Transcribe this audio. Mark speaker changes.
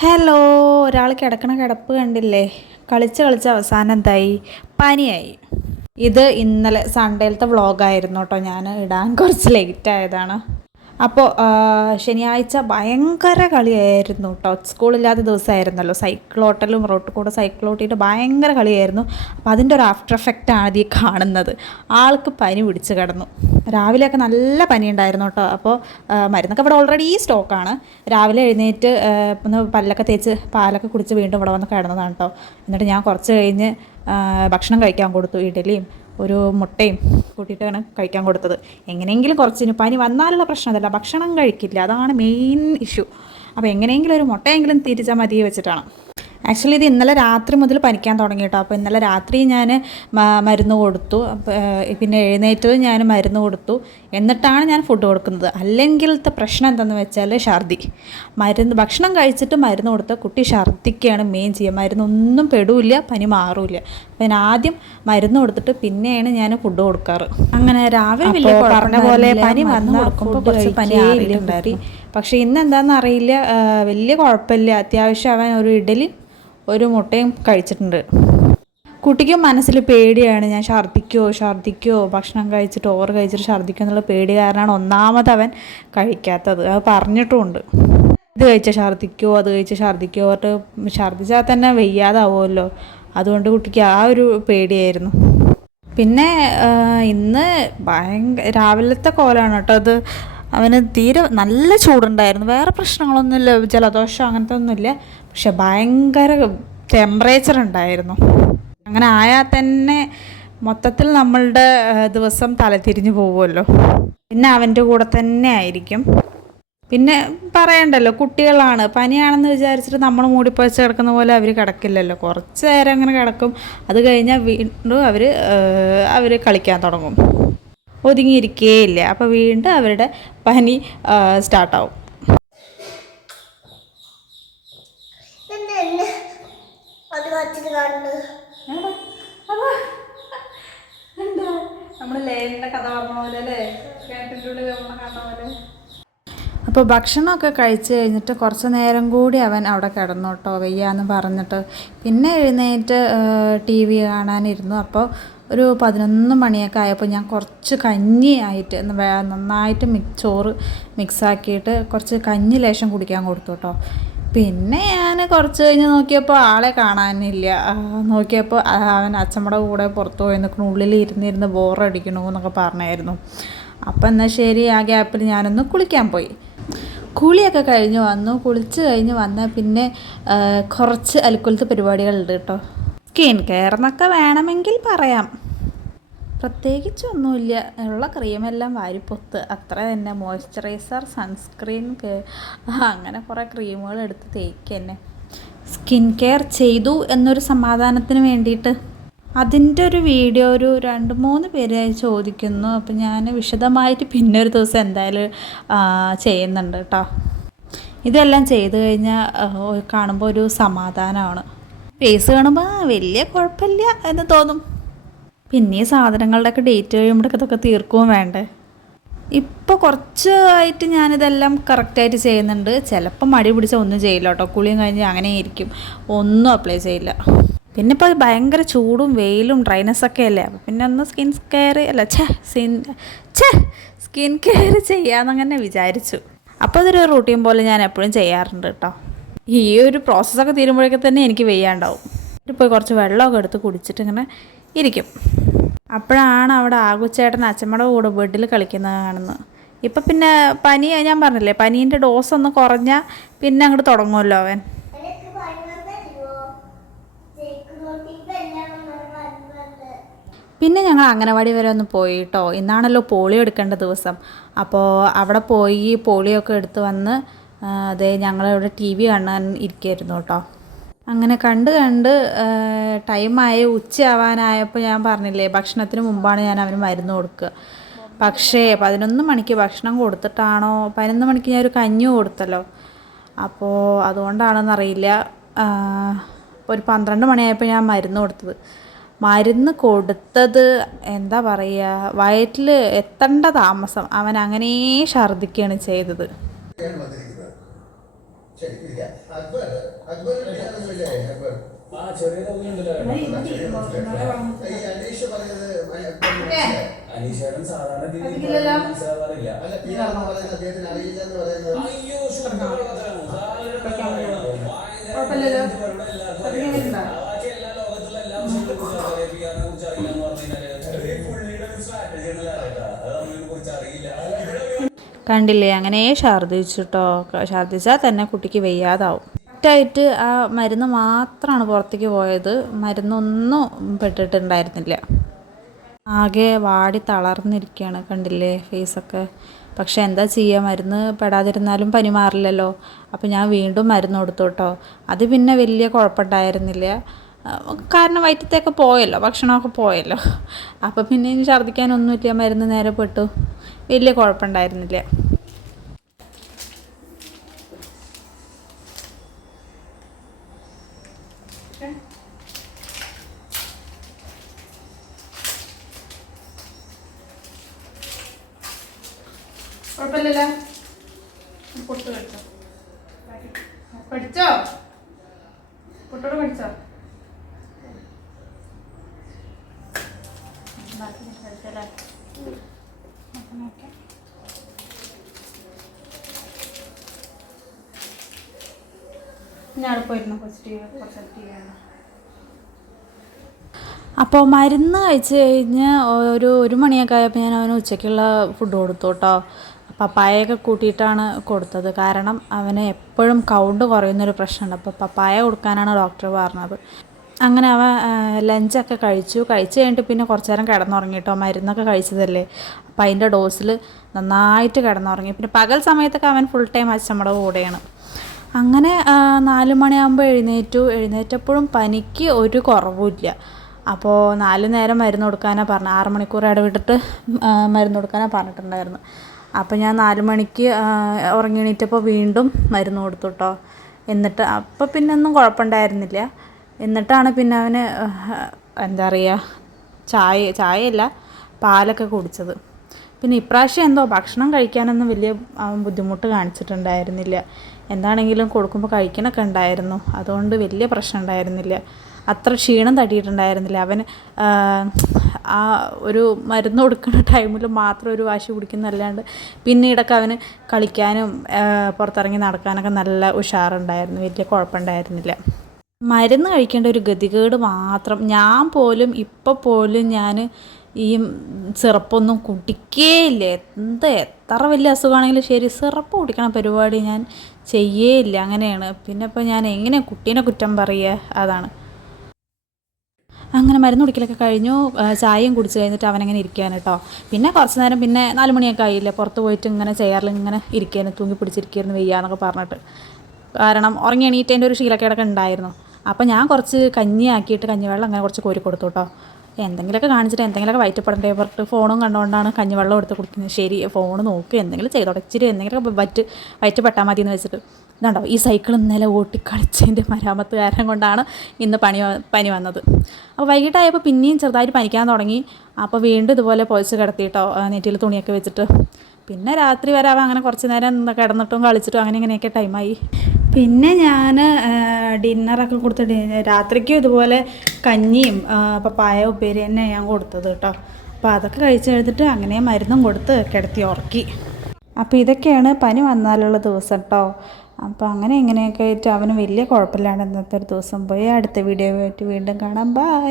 Speaker 1: Hello ഒരാൾ കിടക്കണ കിടപ്പ് കണ്ടില്ലേ? കളിച്ച് കളിച്ച് അവസാനം എന്തായി? പനിയായി. ഇത് ഇന്നലെ സൺഡേലത്തെ വ്ളോഗായിരുന്നു കേട്ടോ ഞാൻ ഇടാൻ കുറച്ച് ലേറ്റ് ആയതാണ്. അപ്പോൾ ശനിയാഴ്ച ഭയങ്കര കളിയായിരുന്നു കേട്ടോ. സ്കൂളില്ലാത്ത ദിവസമായിരുന്നല്ലോ. സൈക്കിളോട്ടലും റോട്ടിൽ കൂടെ സൈക്കിളോട്ടിയിട്ട് ഭയങ്കര കളിയായിരുന്നു. അപ്പോൾ അതിന്റെ ഒരു ആഫ്റ്റർ എഫക്റ്റാണ് ഈ കാണുന്നത്. ആൾക്ക് പനി പിടിച്ച് കിടന്നു. രാവിലെയൊക്കെ നല്ല പനി ഉണ്ടായിരുന്നു കേട്ടോ അപ്പോൾ മരുന്നൊക്കെ ഇവിടെ ഓൾറെഡി സ്റ്റോക്കാണ് രാവിലെ എഴുന്നേറ്റ് ഒന്ന് പല്ലൊക്കെ തേച്ച് പാലൊക്കെ കുടിച്ച് വീണ്ടും ഇവിടെ വന്ന് കിടന്നതാണ് കേട്ടോ. എന്നിട്ട് ഞാൻ കുറച്ച് കഴിഞ്ഞ് ഭക്ഷണം കഴിക്കാൻ കൊടുത്തു ഇഡലിയും ഒരു മുട്ടയും കൂട്ടിയിട്ടാണ് കഴിക്കാൻ കൊടുത്തത്. എങ്ങനെയെങ്കിലും കുറച്ചിന് പനി വന്നാലുള്ള പ്രശ്നം അതല്ല ഭക്ഷണം കഴിക്കില്ല. അതാണ് മെയിൻ ഇഷ്യൂ അപ്പോൾ എങ്ങനെയെങ്കിലും ഒരു മുട്ടയെങ്കിലും തിരിച്ചാൽ മതി വെച്ചിട്ടാണ്. ആക്ച്വലി ഇത് ഇന്നലെ രാത്രി മുതൽ പനിക്കാൻ തുടങ്ങി കേട്ടോ. അപ്പോൾ ഇന്നലെ രാത്രി ഞാൻ മരുന്ന് കൊടുത്തു. പിന്നെ എഴുന്നേറ്റത് ഞാൻ മരുന്ന് കൊടുത്തു. എന്നിട്ടാണ് ഞാൻ ഫുഡ് കൊടുക്കുന്നത്. അല്ലെങ്കിലത്തെ പ്രശ്നം എന്താണെന്ന് വെച്ചാൽ ഛർദി. മരുന്ന് ഭക്ഷണം കഴിച്ചിട്ട് മരുന്ന് കൊടുത്ത കുട്ടി ഛർദിക്കുകയാണ് മെയിൻ ചെയ്യുക. മരുന്നൊന്നും പെടില്ല പനി മാറില്ല. അപ്പം ആദ്യം മരുന്ന് കൊടുത്തിട്ട് പിന്നെയാണ് ഞാൻ ഫുഡ് കൊടുക്കാറ്. അങ്ങനെ രാവിലെ വലിയ പറഞ്ഞ പോലെ പനി വന്ന് കൊടുക്കുമ്പോൾ കുറച്ച് പനി ആറിയിട്ടുണ്ടായിരുന്നു. പക്ഷേ ഇന്ന് എന്താണെന്ന് അറിയില്ല. വലിയ കുഴപ്പമില്ല. അത്യാവശ്യം അവൻ ഒരു ഇഡലി ഒരു മുട്ടയും കഴിച്ചിട്ടുണ്ട്. കുട്ടിക്ക് മനസ്സിൽ പേടിയാണ്. ഞാൻ ഛർദ്ദിക്കോ ഛർദ്ദിക്കോ ഭക്ഷണം കഴിച്ചിട്ട് ഓവർ കഴിച്ചിട്ട് ഛർദ്ദിക്കോ എന്നുള്ള പേടി കാരണമാണ് ഒന്നാമത് അവൻ കഴിക്കാത്തത്. അത് പറഞ്ഞിട്ടുമുണ്ട് ഇത് കഴിച്ചാൽ ഛർദ്ദിക്കോ അത് കഴിച്ചാൽ ഛർദ്ദിക്കോ പറഞ്ഞിട്ട് ഛർദ്ദിച്ചാൽ തന്നെ വെയ്യാതാവുമല്ലോ. അതുകൊണ്ട് കുട്ടിക്ക് ആ ഒരു പേടിയായിരുന്നു. പിന്നെ ഇന്ന് ഭയങ്കര രാവിലത്തെ കോലാണ് കേട്ടോ. അത് അവന് തീരെ നല്ല ചൂടുണ്ടായിരുന്നു. വേറെ പ്രശ്നങ്ങളൊന്നുമില്ല. ജലദോഷം അങ്ങനത്തെ ഒന്നുമില്ല പക്ഷെ ഭയങ്കര ടെമ്പറേച്ചർ ഉണ്ടായിരുന്നു. അങ്ങനെ ആയാൽ തന്നെ മൊത്തത്തിൽ നമ്മളുടെ ദിവസം തലതിരിഞ്ഞു പോകുമല്ലോ പിന്നെ അവന്റെ കൂടെ തന്നെ ആയിരിക്കും. പിന്നെ പറയണ്ടല്ലോ കുട്ടികളാണ്. പനിയാണെന്ന് വിചാരിച്ചിട്ട് നമ്മൾ മൂടിപ്പഴിച്ച് കിടക്കുന്ന പോലെ അവർ കിടക്കില്ലല്ലോ. കുറച്ച് നേരം അങ്ങനെ കിടക്കും. അത് കഴിഞ്ഞാൽ വീണ്ടും അവർ അവർ കളിക്കാൻ തുടങ്ങും. ഒതുങ്ങിയിരിക്കേയില്ല. അപ്പോൾ വീണ്ടും അവരുടെ പനി സ്റ്റാർട്ടാവും. കഥ പറഞ്ഞ പോലെ അല്ലേ? കേട്ടിന്റെ ഉള്ളിൽ നമ്മൾ കാണുന്ന പോലെ. അപ്പോൾ ഭക്ഷണമൊക്കെ കഴിച്ച് കഴിഞ്ഞിട്ട് കുറച്ച് നേരം കൂടി അവൻ അവിടെ കിടന്നു കേട്ടോ വയ്യാന്ന് പറഞ്ഞിട്ട്. പിന്നെ എഴുന്നേറ്റ് ടി വി കാണാനിരുന്നു. അപ്പോൾ ഒരു പതിനൊന്ന് മണിയൊക്കെ ആയപ്പോൾ ഞാൻ കുറച്ച് കഞ്ഞി ആയിട്ട് നന്നായിട്ട് മിക് ചോറ് മിക്സാക്കിയിട്ട് കുറച്ച് കഞ്ഞി ലേശം കുടിക്കാൻ കൊടുത്തു കേട്ടോ പിന്നെ ഞാൻ കുറച്ച് കഴിഞ്ഞ് നോക്കിയപ്പോൾ ആളെ കാണാനില്ല. നോക്കിയപ്പോൾ അവൻ അച്ഛമ്മയുടെ കൂടെ പുറത്തു പോയി നിൽക്കണു ഉള്ളിൽ ഇരുന്നിരുന്ന് ബോറടിക്കണു എന്നൊക്കെ പറഞ്ഞായിരുന്നു. അപ്പം എന്നാൽ ശരി ആ ഗ്യാപ്പിൽ ഞാനൊന്ന് കുളിക്കാൻ പോയി. കുളിയൊക്കെ കഴിഞ്ഞ് വന്നു. കുളിച്ച് കഴിഞ്ഞ് വന്നാൽ പിന്നെ കുറച്ച് അലക്കുലത്ത് പരിപാടികളുണ്ട് കേട്ടോ സ്കിൻ കെയർ എന്നൊക്കെ വേണമെങ്കിൽ പറയാം. പ്രത്യേകിച്ചൊന്നുമില്ല. ഉള്ള ക്രീമെല്ലാം വാരിപ്പൊത്ത്. അത്ര തന്നെ. മോയ്സ്ചറൈസർ സൺസ്ക്രീൻ അങ്ങനെ കുറേ ക്രീമുകൾ എടുത്ത് തേക്കുക തന്നെ സ്കിൻ കെയർ ചെയ്തു എന്നൊരു സമാധാനത്തിന് വേണ്ടിയിട്ട്. അതിന്റെ ഒരു വീഡിയോ ഒരു രണ്ട് മൂന്ന് പേര് ചോദിക്കുന്നു. അപ്പം ഞാൻ വിശദമായിട്ട് പിന്നെ ഒരു ദിവസം എന്തായാലും ചെയ്യുന്നുണ്ട് കേട്ടോ ഇതെല്ലാം ചെയ്ത് കഴിഞ്ഞാൽ കാണുമ്പോൾ ഒരു സമാധാനമാണ്. ഫേസ് കാണുമ്പോൾ വലിയ കുഴപ്പമില്ല എന്ന് തോന്നും. പിന്നെ സാധനങ്ങളുടെയൊക്കെ ഡേറ്റ് കഴിയുമ്പോഴൊക്കെ ഇതൊക്കെ തീർക്കുകയും വേണ്ടേ? ഇപ്പോൾ കുറച്ച് ആയിട്ട് ഞാനിതെല്ലാം കറക്റ്റായിട്ട് ചെയ്യുന്നുണ്ട്. ചിലപ്പോൾ മടി പിടിച്ച ഒന്നും ചെയ്യില്ല കേട്ടോ. കുളിയും കഴിഞ്ഞ് അങ്ങനെ ഇരിക്കും. ഒന്നും അപ്ലൈ ചെയ്യില്ല. പിന്നെ ഇപ്പോൾ ഭയങ്കര ചൂടും വെയിലും ഡ്രൈനസ്സൊക്കെ അല്ലേ? അപ്പോൾ പിന്നെ ഒന്ന് സ്കിൻ കെയർ അല്ല ഛേ സ്കിൻ ഛേ സ്കിൻ കെയർ ചെയ്യാമെന്നങ്ങനെ വിചാരിച്ചു. അപ്പോൾ അതൊരു റൂട്ടീൻ പോലെ ഞാൻ എപ്പോഴും ചെയ്യാറുണ്ട് കേട്ടോ. ഈ ഒരു പ്രോസസ്സൊക്കെ തീരുമ്പോഴേക്കും തന്നെ എനിക്ക് വെയ്യാണ്ടാവും. പോയി കുറച്ച് വെള്ളമൊക്കെ എടുത്ത് കുടിച്ചിട്ട് ഇങ്ങനെ ഇരിക്കും. അപ്പോഴാണ് അവിടെ ആകുച്ചേട്ടൻ അച്ഛമ്മയുടെ കൂടെ വീട്ടിൽ കളിക്കുന്നത് കാണുന്നത്. ഇപ്പം പിന്നെ പനി ഞാൻ പറഞ്ഞില്ലേ പനീന്റെ ഡോസ് ഒന്ന് കുറഞ്ഞാൽ പിന്നെ അങ്ങോട്ട് തുടങ്ങുമല്ലോ അവൻ. പിന്നെ ഞങ്ങൾ അംഗനവാടി വരെ ഒന്ന് പോയി കേട്ടോ ഇന്നാണല്ലോ പോളിയോ എടുക്കേണ്ട ദിവസം. അപ്പോൾ അവിടെ പോയി പോളിയോ ഒക്കെ എടുത്ത് വന്ന് അതെ ഞങ്ങളിവിടെ ടി വി കാണാൻ ഇരിക്കുകയായിരുന്നു കേട്ടോ. അങ്ങനെ കണ്ട് കണ്ട് ടൈമായി ഉച്ചയാവാനായപ്പോൾ ഞാൻ പറഞ്ഞില്ലേ ഭക്ഷണത്തിന് മുമ്പാണ് ഞാൻ അവന് മരുന്ന് കൊടുക്കുക. പക്ഷേ പതിനൊന്ന് മണിക്ക് ഭക്ഷണം കൊടുത്തിട്ടാണോ? പതിനൊന്ന് മണിക്ക് ഞാൻ ഒരു കഞ്ഞി കൊടുത്തല്ലോ. അപ്പോൾ അതുകൊണ്ടാണെന്നറിയില്ല. ഒരു പന്ത്രണ്ട് മണിയായപ്പോൾ ഞാൻ മരുന്ന് കൊടുത്തത്. മരുന്ന് കൊടുത്തത് എന്താ പറയുക വയറ്റിൽ എത്തേണ്ട താമസം. അവൻ അങ്ങനെ ഛർദ്ദിക്കുകയാണ് ചെയ്തത്.
Speaker 2: ശരിക്കില്ല അത് അക്ബർ ഇല്ലായിരുന്നില്ലേ, അക്ബർ?
Speaker 3: ആ ചെറിയ
Speaker 2: അനീഷ് പറഞ്ഞത്?
Speaker 3: അനീഷേട്ടൻ സാധാരണ. മനസ്സിലാവാറില്ല.
Speaker 2: അല്ല, പിയാണെന്ന് പറയുന്നത് അദ്ദേഹത്തിന് അറിയില്ല എന്ന് പറയുന്നത്
Speaker 3: അയ്യോ
Speaker 1: കണ്ടില്ലേ? അങ്ങനെ ഛർദ്ദിച്ചിട്ടോ ഛർദ്ദിച്ചാൽ തന്നെ കുട്ടിക്ക് വയ്യാതാവും. കറക്റ്റായിട്ട് ആ മരുന്ന് മാത്രമാണ് പുറത്തേക്ക് പോയത്. മരുന്നൊന്നും പെട്ടിട്ടുണ്ടായിരുന്നില്ല. ആകെ വാടി തളർന്നിരിക്കുകയാണ് കണ്ടില്ലേ ഫേസൊക്കെ. പക്ഷേ എന്താ ചെയ്യുക മരുന്ന് പെടാതിരുന്നാലും പനി മാറില്ലല്ലോ. അപ്പോൾ ഞാൻ വീണ്ടും മരുന്ന് കൊടുത്തു കേട്ടോ. അത് പിന്നെ വലിയ കുഴപ്പമുണ്ടായിരുന്നില്ല. കാരണം വയറ്റത്തൊക്കെ പോയല്ലോ ഭക്ഷണമൊക്കെ പോയല്ലോ. അപ്പം പിന്നെ ഇനി ഛർദ്ദിക്കാനൊന്നുമില്ല മരുന്ന് നേരെ പെട്ടു. വലിയ കുഴപ്പമുണ്ടായിരുന്നില്ല. പഠിച്ചോ? പൊട്ടോട് പഠിച്ചോ? ഞാൻ അപ്പോൾ മരുന്ന് കഴിച്ച് കഴിഞ്ഞ് ഒരു ഒരു മണിയൊക്കെ ആയപ്പോൾ ഞാൻ അവന് ഉച്ചയ്ക്കുള്ള ഫുഡ് കൊടുത്തു കേട്ടോ. പപ്പായൊക്കെ കൂട്ടിയിട്ടാണ് കൊടുത്തത്. കാരണം അവന് എപ്പോഴും കൗണ്ട് കുറയുന്നൊരു പ്രശ്നമുണ്ട്. അപ്പോൾ പപ്പായ കൊടുക്കാനാണ് ഡോക്ടർ പറഞ്ഞത്. അങ്ങനെ അവ ലഞ്ചൊക്കെ കഴിച്ചു. കഴിച്ച് കഴിഞ്ഞിട്ട് പിന്നെ കുറച്ച് നേരം കിടന്നുറങ്ങിയിട്ടോ മരുന്നൊക്കെ കഴിച്ചതല്ലേ. അപ്പം അതിന്റെ ഡോസിൽ നന്നായിട്ട് കിടന്നുറങ്ങി. പിന്നെ പകൽ സമയത്തൊക്കെ അവൻ ഫുൾ ടൈം അച്ഛമ്മയുടെ കൂടെയാണ്. അങ്ങനെ നാല് മണിയാകുമ്പോൾ എഴുന്നേറ്റു. എഴുന്നേറ്റപ്പോഴും പനിക്ക് ഒരു കുറവുമില്ല. അപ്പോൾ നാല് നേരം മരുന്ന് കൊടുക്കാനാണ് പറഞ്ഞത് ആറ് മണിക്കൂർ ഇടവിട്ടിട്ട് മരുന്ന് കൊടുക്കാനാണ് പറഞ്ഞിട്ടുണ്ടായിരുന്നു. അപ്പോൾ ഞാൻ നാല് മണിക്ക് ഉറങ്ങി എണീറ്റപ്പോൾ വീണ്ടും മരുന്ന് കൊടുത്തു കേട്ടോ എന്നിട്ട് അപ്പോൾ പിന്നെ ഒന്നും കുഴപ്പമുണ്ടായിരുന്നില്ല. എന്നിട്ടാണ് പിന്നെ അവന് എന്താ പറയുക ചായ ചായയല്ല പാലൊക്കെ കുടിച്ചത്. പിന്നെ ഇപ്രാവശ്യം എന്തോ ഭക്ഷണം കഴിക്കാനൊന്നും വലിയ അവൻ ബുദ്ധിമുട്ട് കാണിച്ചിട്ടുണ്ടായിരുന്നില്ല. എന്താണെങ്കിലും കൊടുക്കുമ്പോൾ കഴിക്കണൊക്കെ ഉണ്ടായിരുന്നു. അതുകൊണ്ട് വലിയ പ്രശ്നം ഉണ്ടായിരുന്നില്ല. അത്ര ക്ഷീണം തട്ടിയിട്ടുണ്ടായിരുന്നില്ല. അവൻ ആ ഒരു മരുന്ന് കൊടുക്കുന്ന ടൈമിൽ മാത്രം ഒരു വാശി കുടിക്കുന്നല്ലാണ്ട് പിന്നീടൊക്കെ അവന് കളിക്കാനും പുറത്തിറങ്ങി നടക്കാനൊക്കെ നല്ല ഉഷാറുണ്ടായിരുന്നു. വലിയ കുഴപ്പമുണ്ടായിരുന്നില്ല. മരുന്ന് കഴിക്കേണ്ട ഒരു ഗതികേട് മാത്രം. ഞാൻ പോലും ഇപ്പോൾ പോലും ഞാൻ ഈ സിറപ്പൊന്നും കുടിക്കേയില്ല. എന്ത് എത്ര വലിയ അസുഖമാണെങ്കിലും ശരി സിറപ്പ് കുടിക്കണ പരിപാടി ഞാൻ ചെയ്യേയില്ല. അങ്ങനെയാണ്. പിന്നെ ഇപ്പോൾ ഞാൻ എങ്ങനെ കുട്ടീനെ കുറ്റം പറയുക? അതാണ്. അങ്ങനെ മരുന്ന് കുടിക്കലൊക്കെ കഴിഞ്ഞു. ചായയും കുടിച്ച് കഴിഞ്ഞിട്ട് അവനങ്ങനെ ഇരിക്കുകയാണ് കേട്ടോ. പിന്നെ കുറച്ച് നേരം പിന്നെ നാല് മണിയൊക്കെ ആയില്ല പുറത്ത് പോയിട്ട് ഇങ്ങനെ ചെയറിൽ ഇങ്ങനെ ഇരിക്കുകയാണ് തൂങ്ങി പിടിച്ചിരിക്കുകയായിരുന്നു വെയ്യാന്നൊക്കെ പറഞ്ഞിട്ട്. കാരണം ഉറങ്ങി എണീറ്റേന്റെ ഒരു ശീലക്കേടൊക്കെ ഉണ്ടായിരുന്നു. അപ്പോൾ ഞാൻ കുറച്ച് കഞ്ഞി ആക്കിയിട്ട് കഞ്ഞിവെള്ളം അങ്ങനെ കുറച്ച് കോരി കൊടുത്തു കേട്ടോ എന്തെങ്കിലുമൊക്കെ കാണിച്ചിട്ട് എന്തെങ്കിലുമൊക്കെ വയറ്റപ്പെടണ്ടേ പറഞ്ഞിട്ട് ഫോണും കണ്ടുകൊണ്ടാണ് കഞ്ഞിവെള്ളം എടുത്ത് കൊടുക്കുന്നത്. ശരി ഫോൺ നോക്ക് എന്തെങ്കിലും ചെയ്തോടെ ഇച്ചിരി എന്തെങ്കിലുമൊക്കെ വറ്റ് വയറ്റപ്പെട്ടാൽ മതി എന്ന് വെച്ചിട്ട്. ഇതുണ്ടോ ഈ സൈക്കിൾ ഇന്നലെ ഓട്ടിക്കളിച്ചതിന്റെ മരാമത്ത് കാരണം കൊണ്ടാണ് ഇന്ന് പണി പനി വന്നത്. അപ്പോൾ വൈകിട്ടായപ്പോൾ പിന്നെയും ചെറുതായിട്ട് പനിക്കാൻ തുടങ്ങി. അപ്പോൾ വീണ്ടും ഇതുപോലെ പൊതിച്ച് കിടത്തിയിട്ടോ നെറ്റിയിൽ തുണിയൊക്കെ വെച്ചിട്ട്. പിന്നെ രാത്രി വരെ അങ്ങനെ കുറച്ച് നേരം കിടന്നിട്ടും കളിച്ചിട്ടും അങ്ങനെ ഇങ്ങനെയൊക്കെ ടൈമായി പിന്നെ ഞാൻ ഡിന്നറൊക്കെ കൊടുത്ത് ഡി- രാത്രിക്കും ഇതുപോലെ കഞ്ഞിയും പപ്പായ ഉപ്പേരി തന്നെ ഞാൻ കൊടുത്തത് കേട്ടോ. അപ്പോൾ അതൊക്കെ കഴിച്ചു കഴിഞ്ഞിട്ട് അങ്ങനെ മരുന്നും കൊടുത്ത് കിടത്തി ഉറക്കി. അപ്പോൾ ഇതൊക്കെയാണ് പനി വന്നാലുള്ള ദിവസം കേട്ടോ അപ്പോൾ അങ്ങനെ ഇങ്ങനെയൊക്കെ ആയിട്ട് അവന് വലിയ കുഴപ്പമില്ലാണ്ട് ഇന്നത്തെ ഒരു ദിവസം. പോയി അടുത്ത വീഡിയോ ആയിട്ട് വീണ്ടും കാണാം. ബൈ